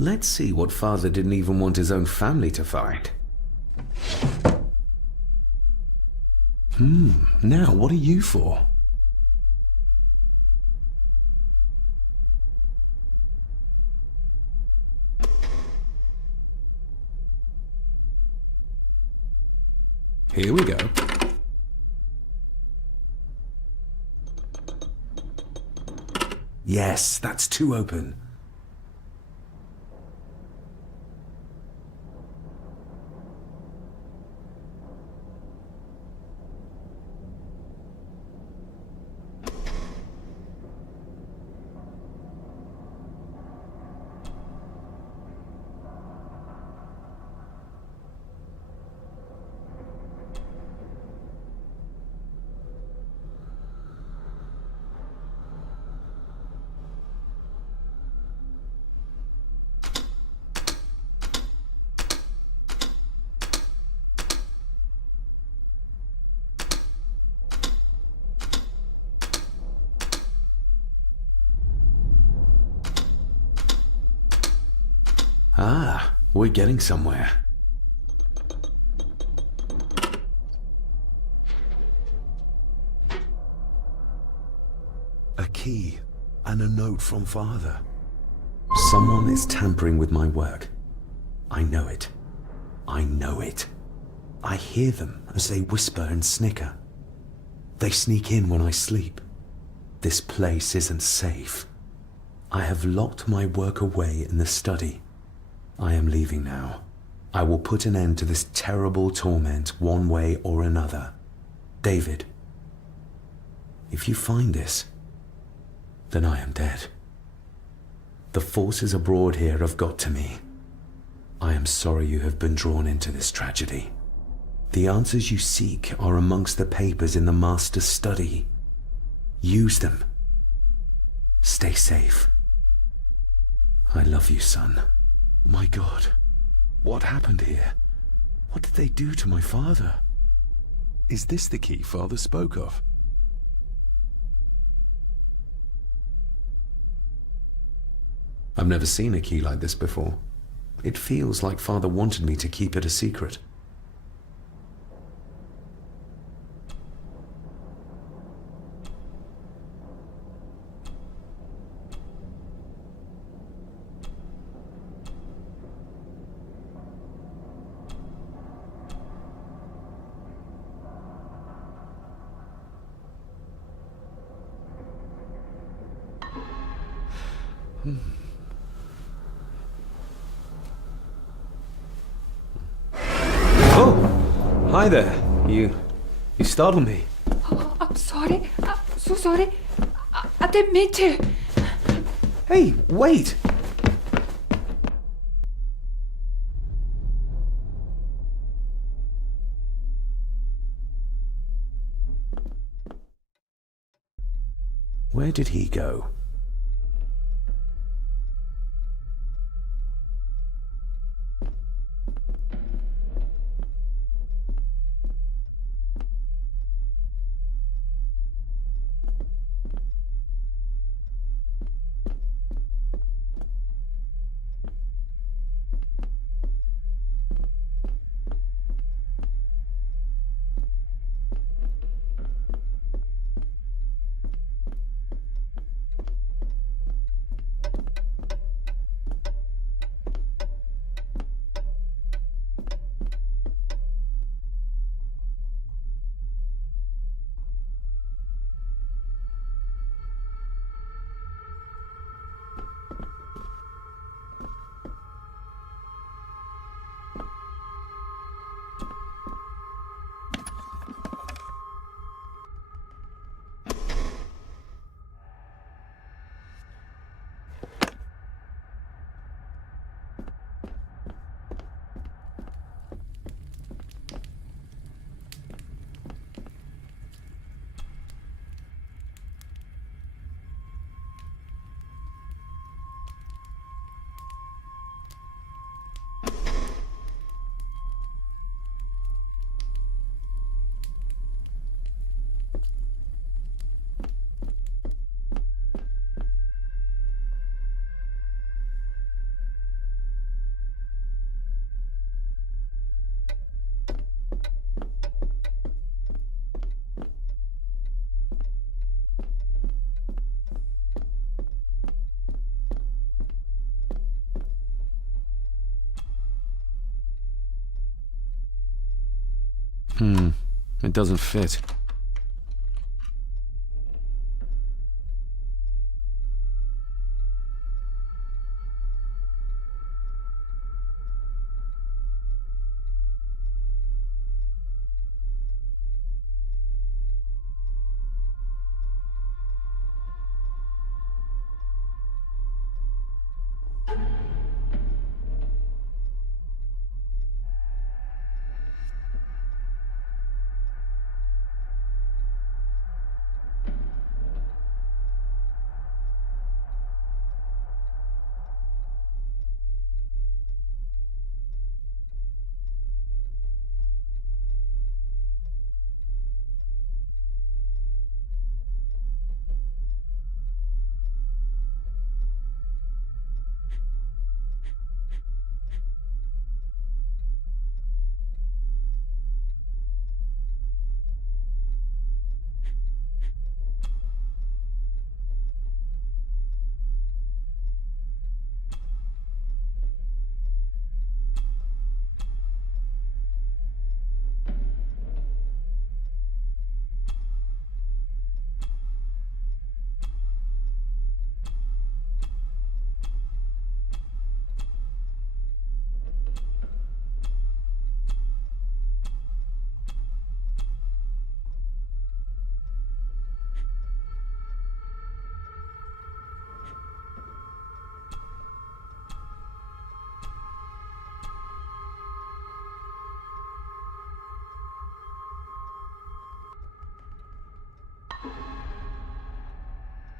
Let's see what father didn't even want his own family to find. Now what are you for? Here we go. Yes, that's too open. Ah, we're getting somewhere. A key and a note from father. Someone is tampering with my work. I know it. I know it. I hear them as they whisper and snicker. They sneak in when I sleep. This place isn't safe. I have locked my work away in the study. I am leaving now. I will put an end to this terrible torment one way or another. David, if you find this, then I am dead. The forces abroad here have got to me. I am sorry you have been drawn into this tragedy. The answers you seek are amongst the papers in the master's study. Use them. Stay safe. I love you, son. My God, what happened here? What did they do to my father? Is this the key father spoke of? I've never seen a key like this before. It feels like father wanted me to keep it a secret. Oh, hi there. You startled me. Oh, I'm sorry. I'm so sorry. I didn't mean to. Hey, wait! Where did he go? It doesn't fit.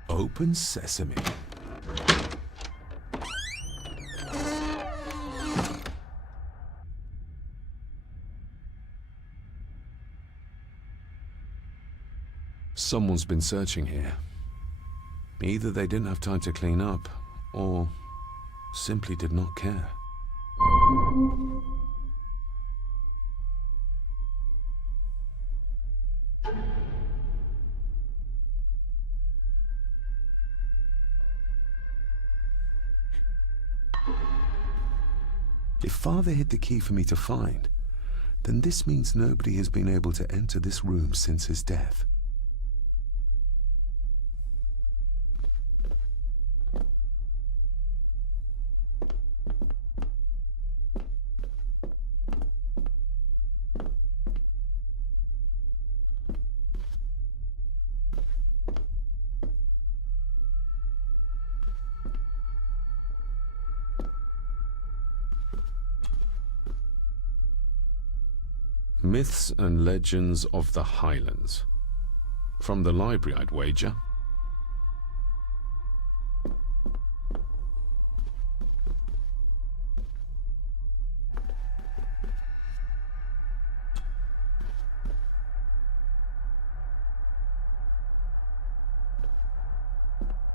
Open sesame. Someone's been searching here. Either they didn't have time to clean up, or simply did not care. If Father hid the key for me to find, then this means nobody has been able to enter this room since his death. Myths and Legends of the Highlands. From the library, I'd wager.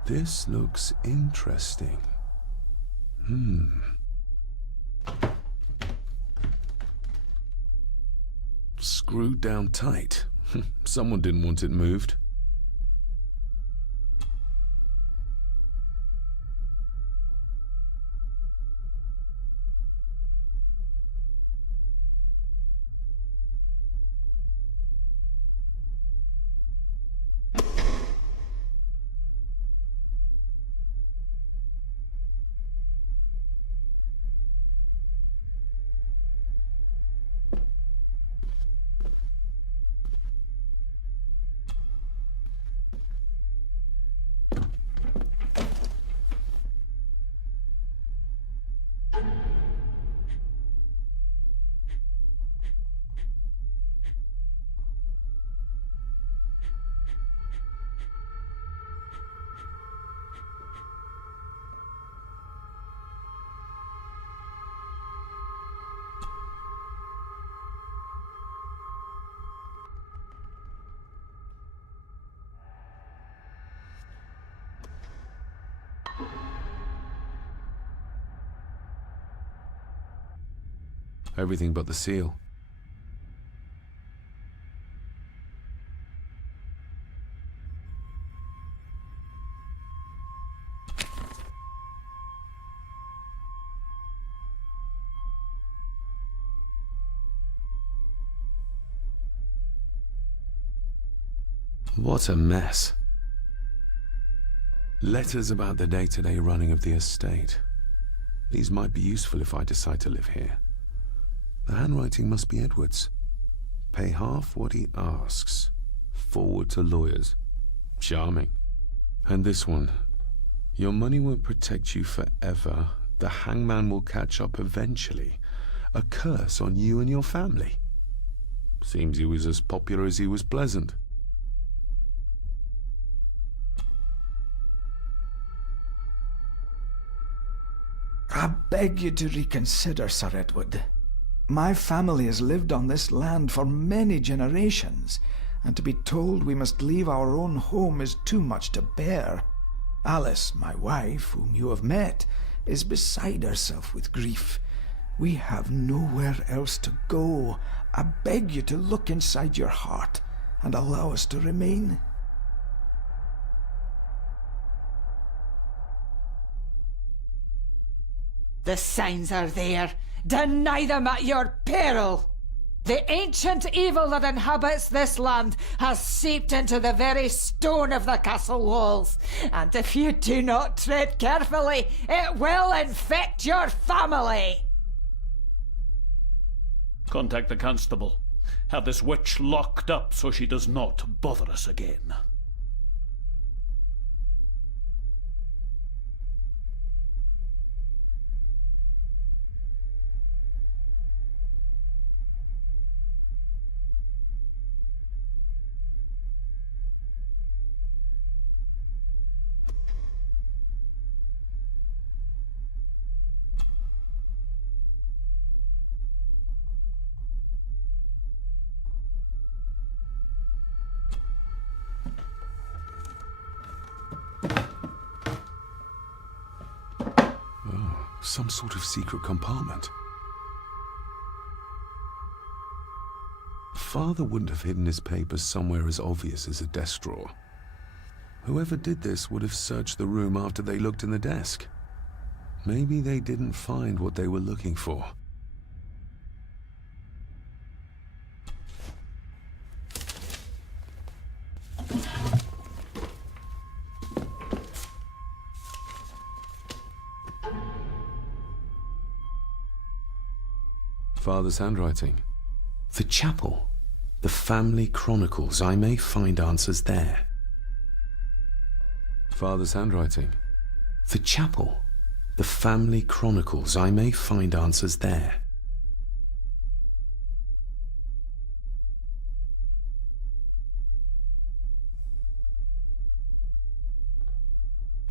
This looks interesting. Screwed down tight. Someone didn't want it moved. Everything but the seal. What a mess. Letters about the day-to-day running of the estate. These might be useful if I decide to live here. The handwriting must be Edward's. Pay half what he asks. Forward to lawyers. Charming. And this one. Your money won't protect you forever. The hangman will catch up eventually. A curse on you and your family. Seems he was as popular as he was pleasant. I beg you to reconsider, Sir Edward. My family has lived on this land for many generations, and to be told we must leave our own home is too much to bear. Alice, my wife, whom you have met, is beside herself with grief. We have nowhere else to go. I beg you to look inside your heart and allow us to remain. The signs are there. Deny them at your peril. The ancient evil that inhabits this land has seeped into the very stone of the castle walls, and if you do not tread carefully, it will infect your family. Contact the constable. Have this witch locked up so she does not bother us again. Some sort of secret compartment. Father wouldn't have hidden his papers somewhere as obvious as a desk drawer. Whoever did this would have searched the room after they looked in the desk. Maybe they didn't find what they were looking for. Father's handwriting. The chapel. The family chronicles. I may find answers there. Father's handwriting. The chapel. The family chronicles. I may find answers there.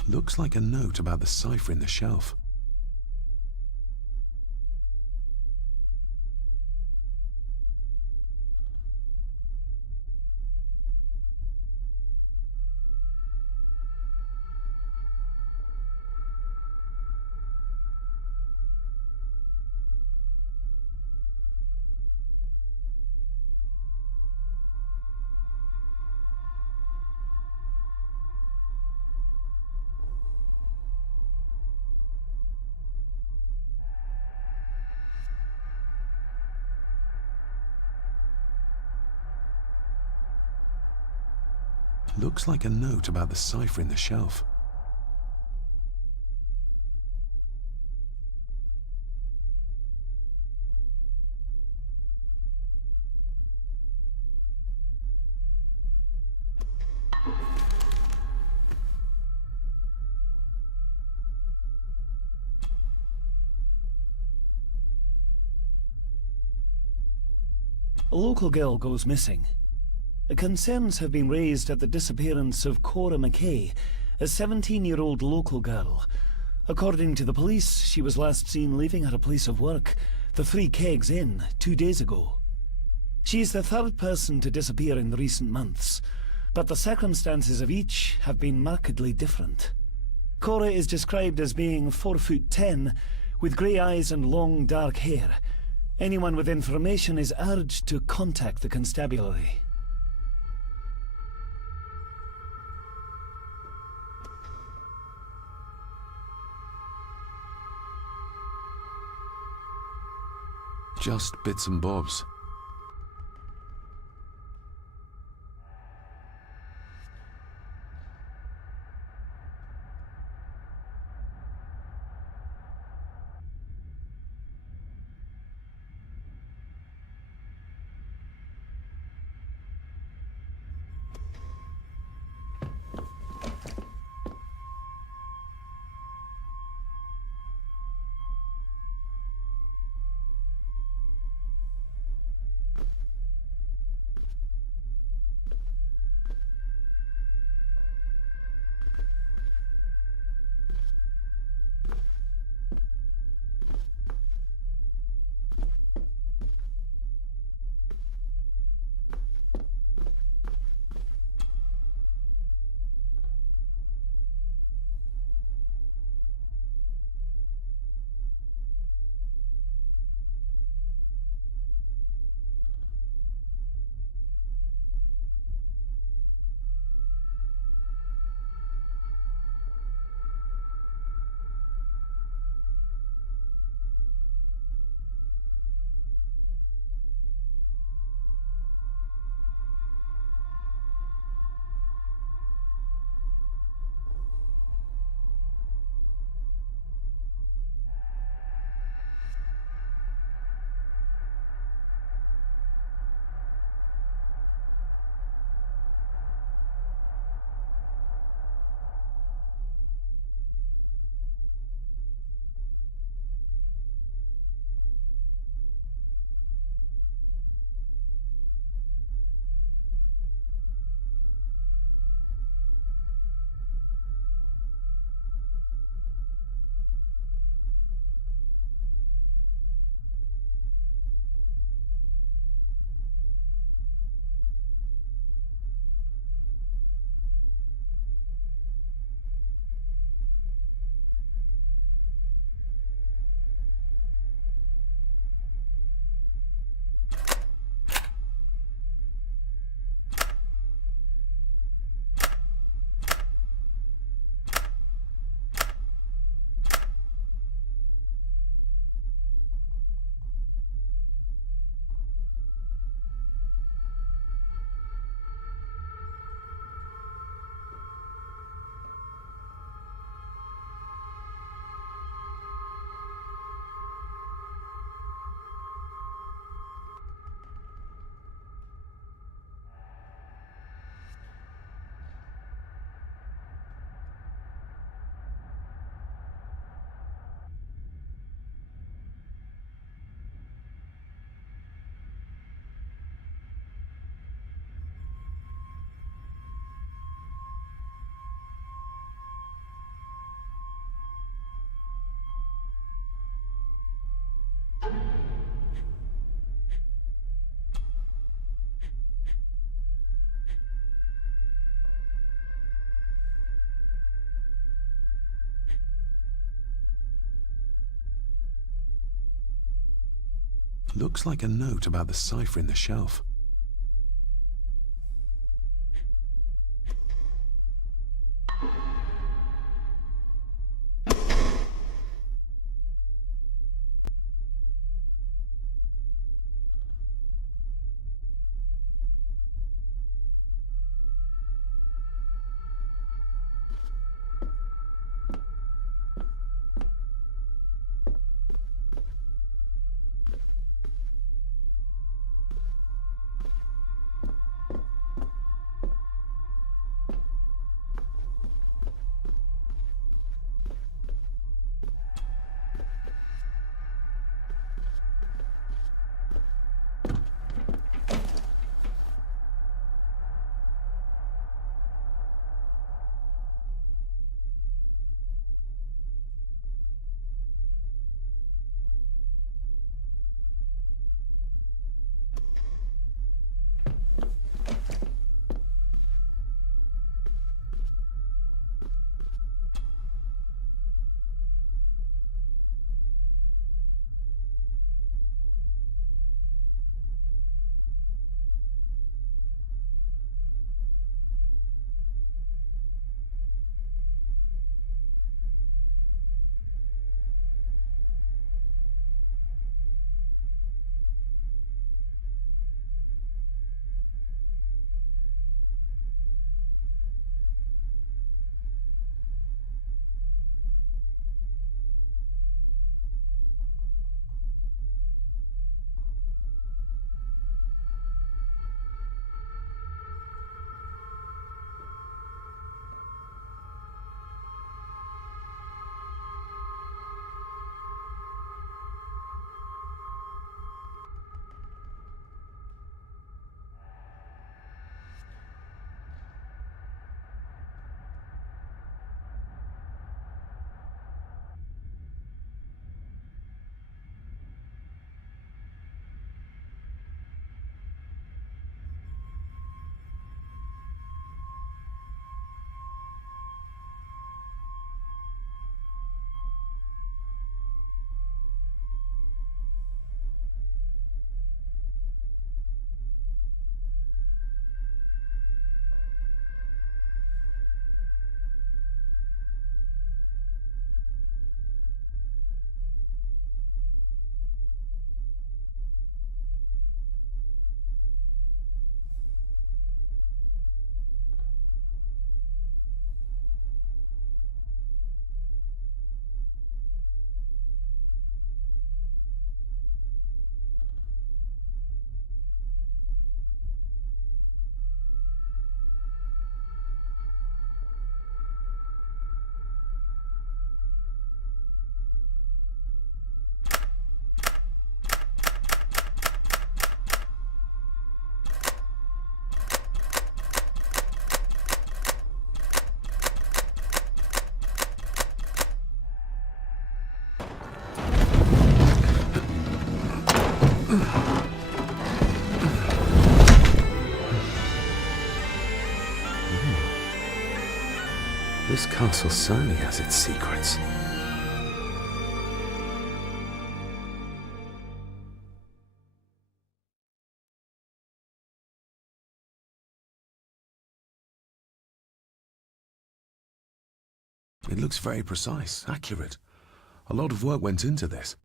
Looks like a note about the cipher in the shelf. Looks like a note about the cipher in the shelf. A local girl goes missing. Concerns have been raised at the disappearance of Cora McKay, a 17-year-old local girl. According to the police, she was last seen leaving her place of work, the Three Kegs Inn, 2 days ago. She is the third person to disappear in the recent months, but the circumstances of each have been markedly different. Cora is described as being 4'10", with grey eyes and long dark hair. Anyone with information is urged to contact the constabulary. Just bits and bobs. Looks like a note about the cipher in the shelf. This castle certainly has its secrets. It looks very precise, accurate. A lot of work went into this.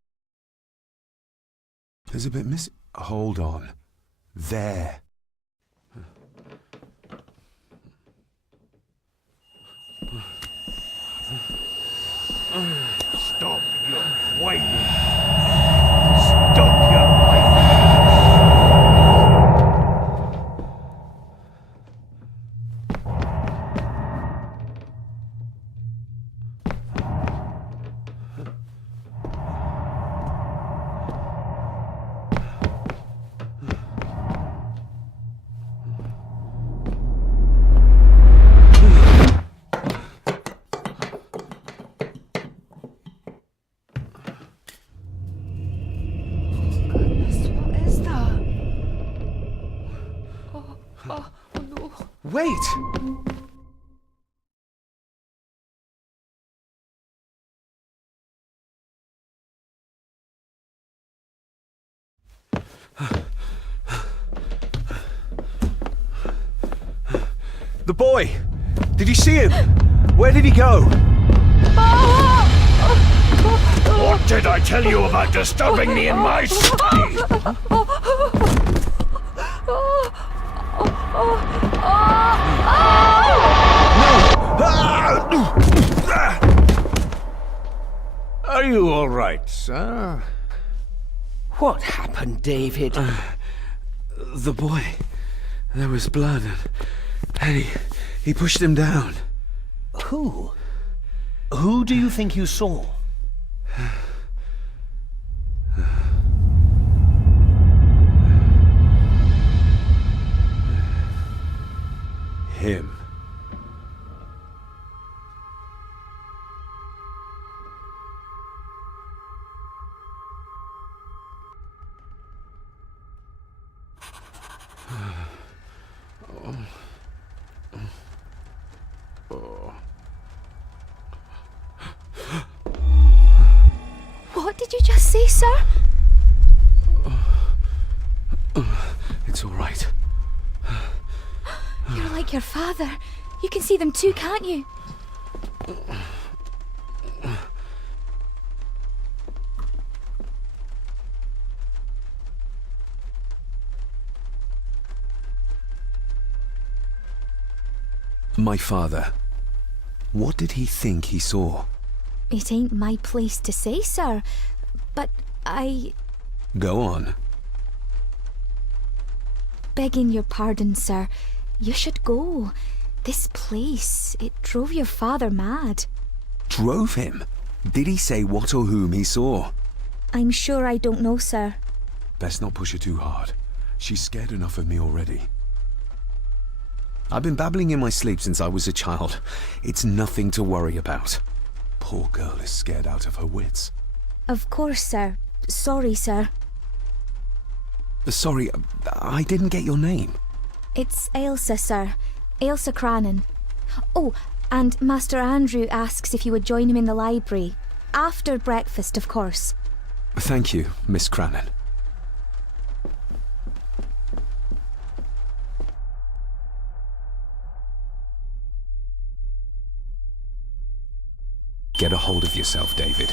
There's a bit missing. Hold on. There. Stop your whining! Stop your whining! Goodness, what is that? Oh no. Wait! The boy! Did you see him? Where did he go? What did I tell you about disturbing me in my study? Are you all right, sir? What happened, David? The boy. There was blood and he pushed him down. Who? Who do you think you saw? Him. What did you just say, sir? It's all right. You're like your father. You can see them too, can't you? My father. What did he think he saw? It ain't my place to say, sir. But Go on. begging your pardon, sir, you should go. This place, it drove your father mad. Drove him? Did he say what or whom he saw? I'm sure I don't know, sir. Best not push her too hard. She's scared enough of me already. I've been babbling in my sleep since I was a child. It's nothing to worry about. Poor girl is scared out of her wits. Of course, sir. Sorry, sir. Sorry, I didn't get your name. It's Ailsa, sir. Ailsa Crannan. Oh, and Master Andrew asks if you would join him in the library. After breakfast, of course. Thank you, Miss Crannan. Get a hold of yourself, David.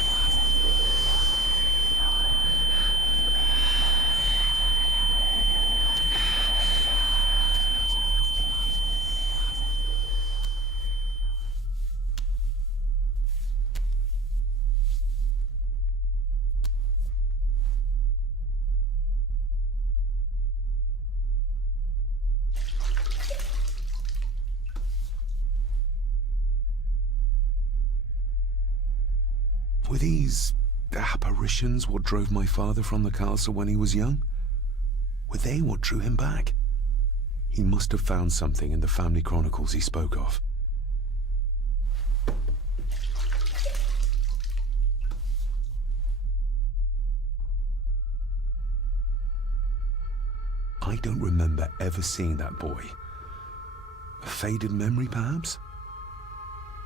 Were these apparitions what drove my father from the castle when he was young? Were they what drew him back? He must have found something in the family chronicles he spoke of. I don't remember ever seeing that boy. A faded memory, perhaps?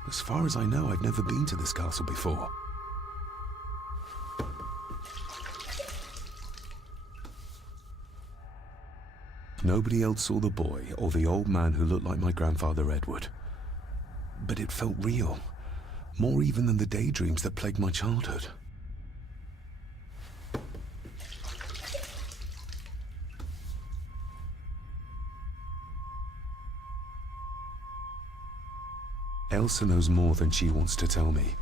As far as I know, I've never been to this castle before. Nobody else saw the boy or the old man who looked like my grandfather Edward. But it felt real, more even than the daydreams that plagued my childhood. Elsa knows more than she wants to tell me.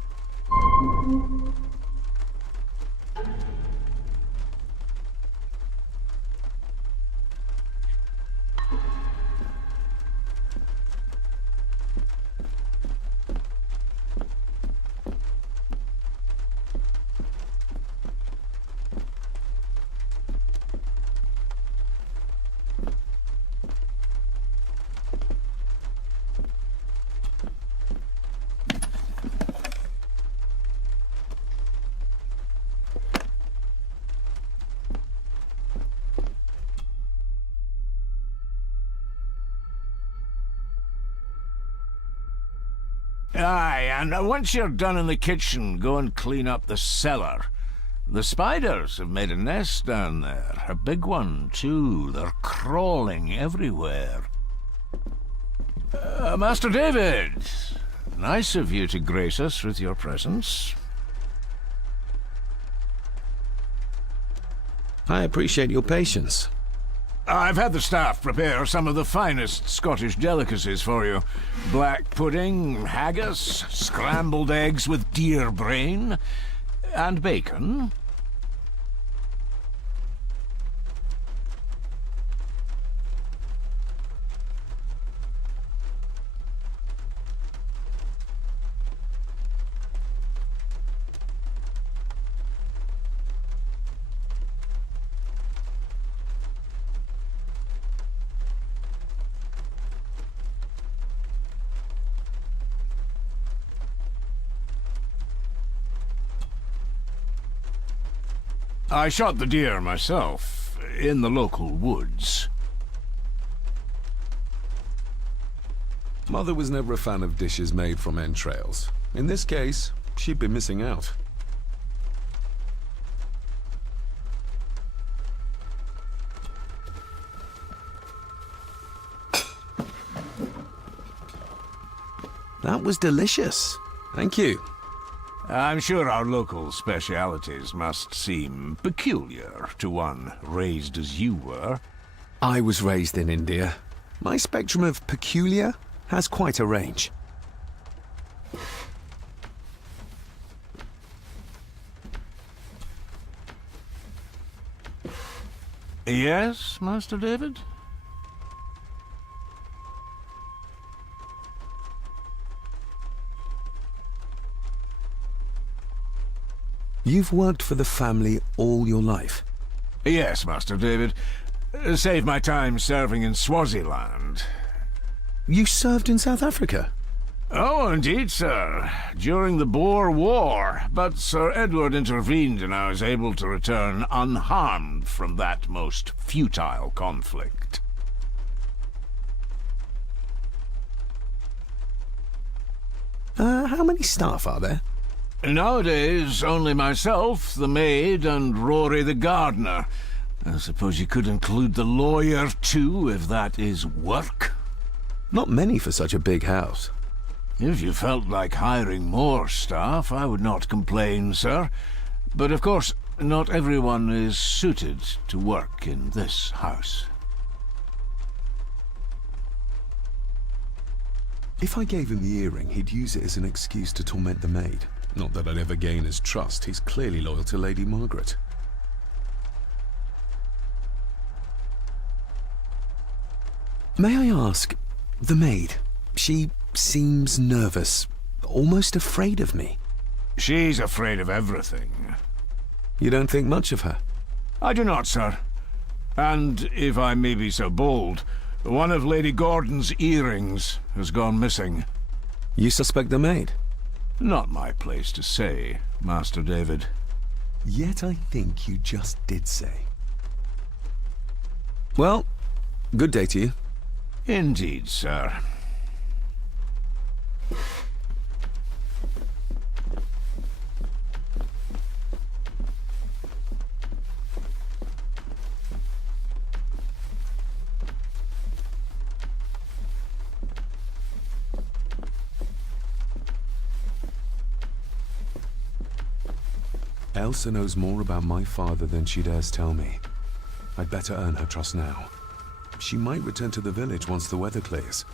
Aye, and once you're done in the kitchen, go and clean up the cellar. The spiders have made a nest down there. A big one, too. They're crawling everywhere. Master David, nice of you to grace us with your presence. I appreciate your patience. I've had the staff prepare some of the finest Scottish delicacies for you. Black pudding, haggis, scrambled eggs with deer brain, and bacon. I shot the deer myself, in the local woods. Mother was never a fan of dishes made from entrails. In this case, she'd be missing out. That was delicious. Thank you. I'm sure our local specialities must seem peculiar to one raised as you were. I was raised in India. My spectrum of peculiar has quite a range. Yes, Master David? You've worked for the family all your life? Yes, Master David. Save my time serving in Swaziland. You served in South Africa? Oh, indeed, sir. During the Boer War. But Sir Edward intervened and I was able to return unharmed from that most futile conflict. How many staff are there? Nowadays, only myself, the maid, and Rory the gardener. I suppose you could include the lawyer, too, if that is work? Not many for such a big house. If you felt like hiring more staff, I would not complain, sir. But of course, not everyone is suited to work in this house. If I gave him the earring, he'd use it as an excuse to torment the maid. Not that I'd ever gain his trust. He's clearly loyal to Lady Margaret. May I ask, the maid, she seems nervous, almost afraid of me. She's afraid of everything. You don't think much of her? I do not, sir. And, if I may be so bold, one of Lady Gordon's earrings has gone missing. You suspect the maid? Not my place to say, Master David. Yet I think you just did say. Well, good day to you. Indeed, sir. Elsa knows more about my father than she dares tell me. I'd better earn her trust now. She might return to the village once the weather clears.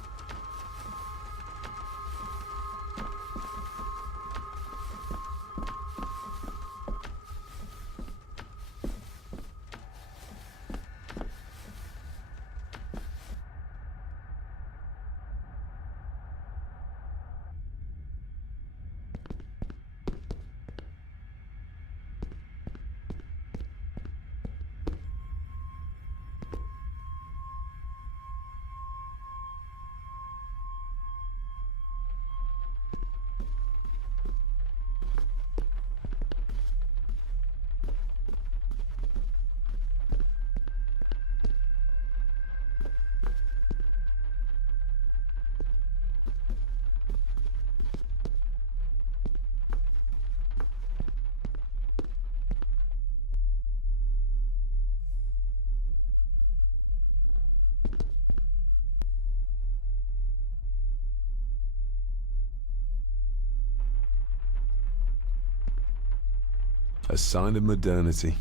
A sign of modernity,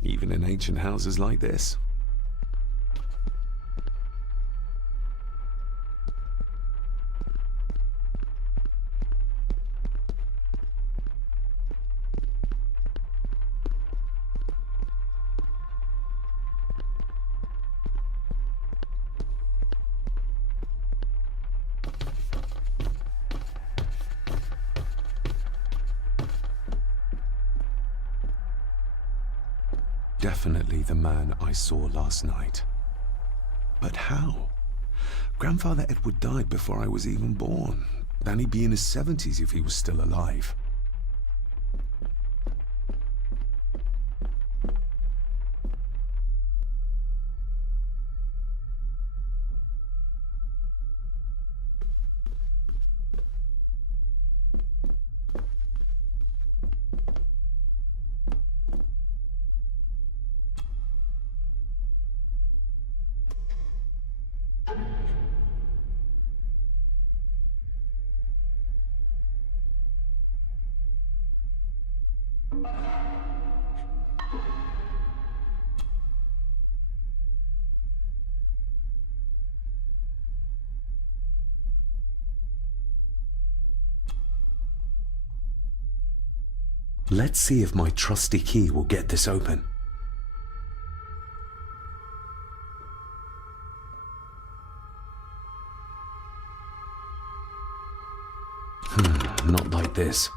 even in ancient houses like this. Definitely the man I saw last night. But how? Grandfather Edward died before I was even born. Then he'd be in his 70s if he was still alive. Let's see if my trusty key will get this open. Not like this.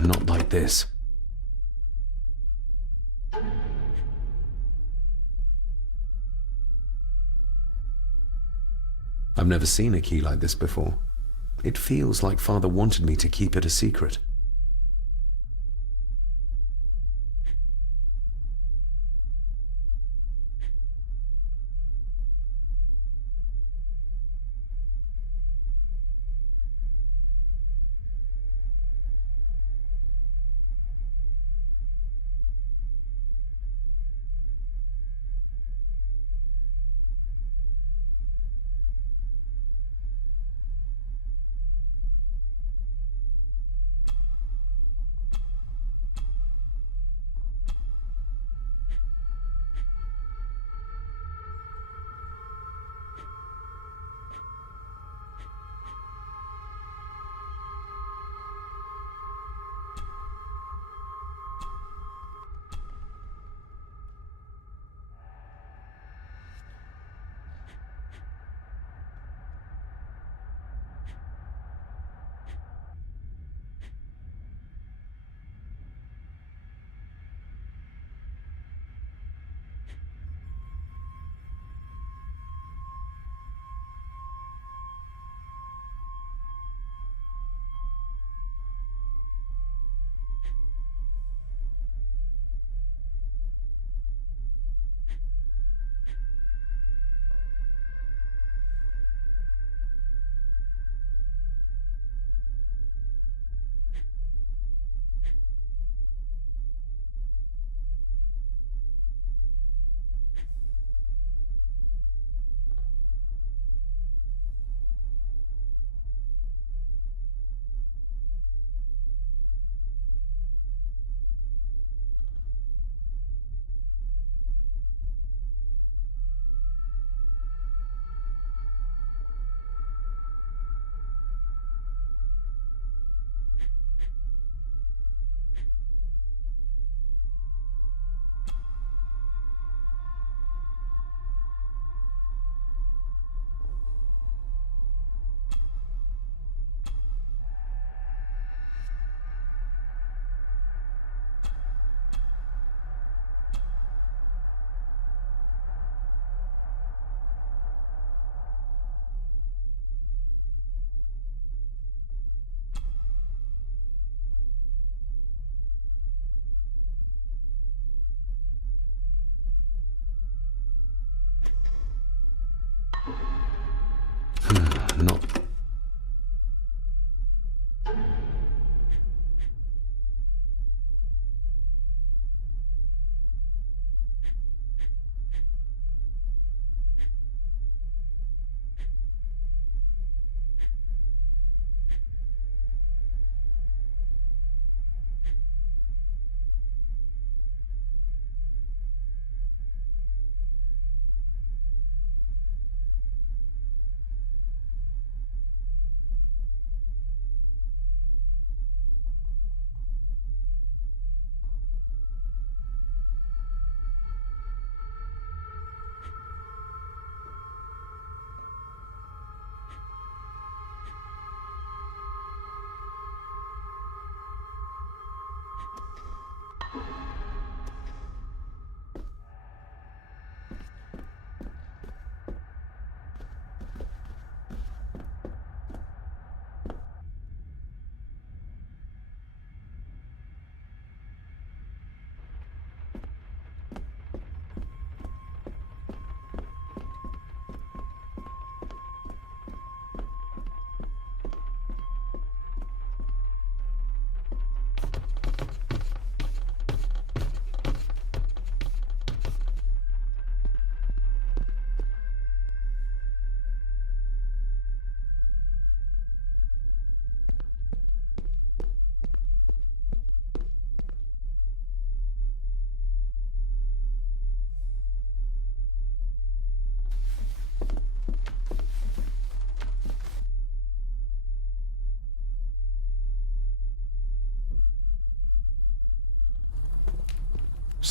Not like this. I've never seen a key like this before. It feels like Father wanted me to keep it a secret.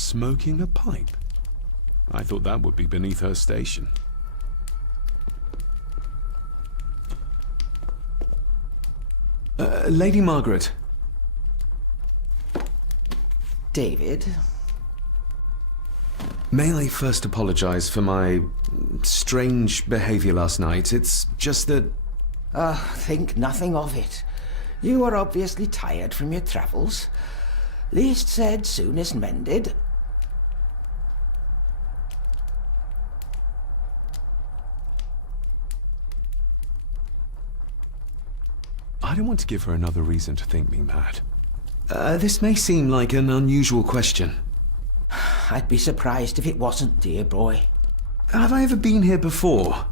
Smoking a pipe? I thought that would be beneath her station. Lady Margaret. David? May I first apologize for my strange behavior last night? It's just that... Think nothing of it. You are obviously tired from your travels. Least said, soonest mended. I don't want to give her another reason to think me mad. This may seem like an unusual question. I'd be surprised if it wasn't, dear boy. Have I ever been here before?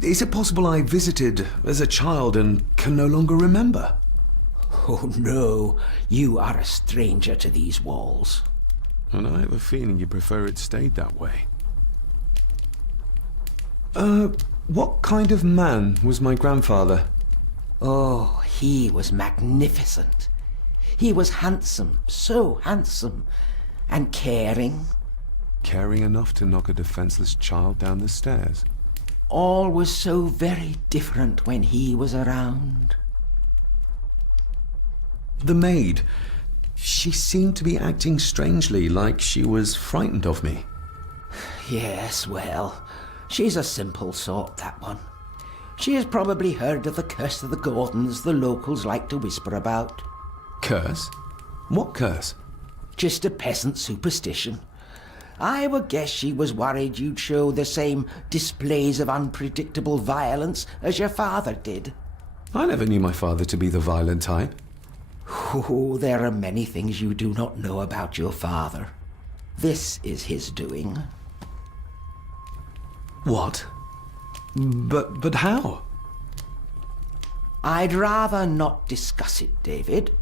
Is it possible I visited as a child and can no longer remember? Oh no, you are a stranger to these walls. And I have a feeling you prefer it stayed that way. What kind of man was my grandfather? Oh, he was magnificent. He was handsome, so handsome, and caring. Caring enough to knock a defenseless child down the stairs. All was so very different when he was around. The maid. She seemed to be acting strangely, like she was frightened of me. Yes, well, she's a simple sort, that one. She has probably heard of the curse of the Gordons the locals like to whisper about. Curse? What curse? Just a peasant superstition. I would guess she was worried you'd show the same displays of unpredictable violence as your father did. I never knew my father to be the violent type. Oh, there are many things you do not know about your father. This is his doing. What? But how? I'd rather not discuss it, David.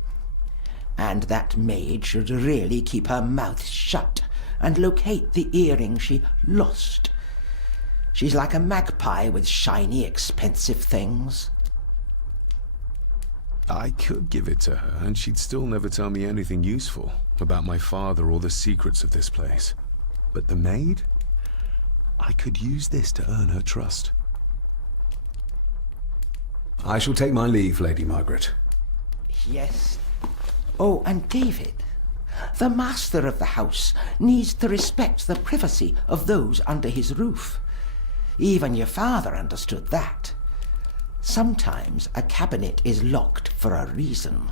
And that maid should really keep her mouth shut and locate the earring she lost. She's like a magpie with shiny, expensive things. I could give it to her, and she'd still never tell me anything useful about my father or the secrets of this place. But the maid? I could use this to earn her trust. I shall take my leave, Lady Margaret. Yes. Oh, and David, the master of the house needs to respect the privacy of those under his roof. Even your father understood that. Sometimes a cabinet is locked for a reason.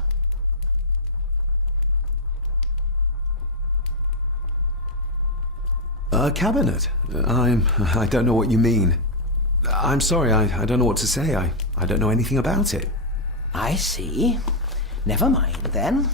A cabinet? I don't know what you mean. I'm sorry, I don't know what to say. I don't know anything about it. I see. Never mind, then.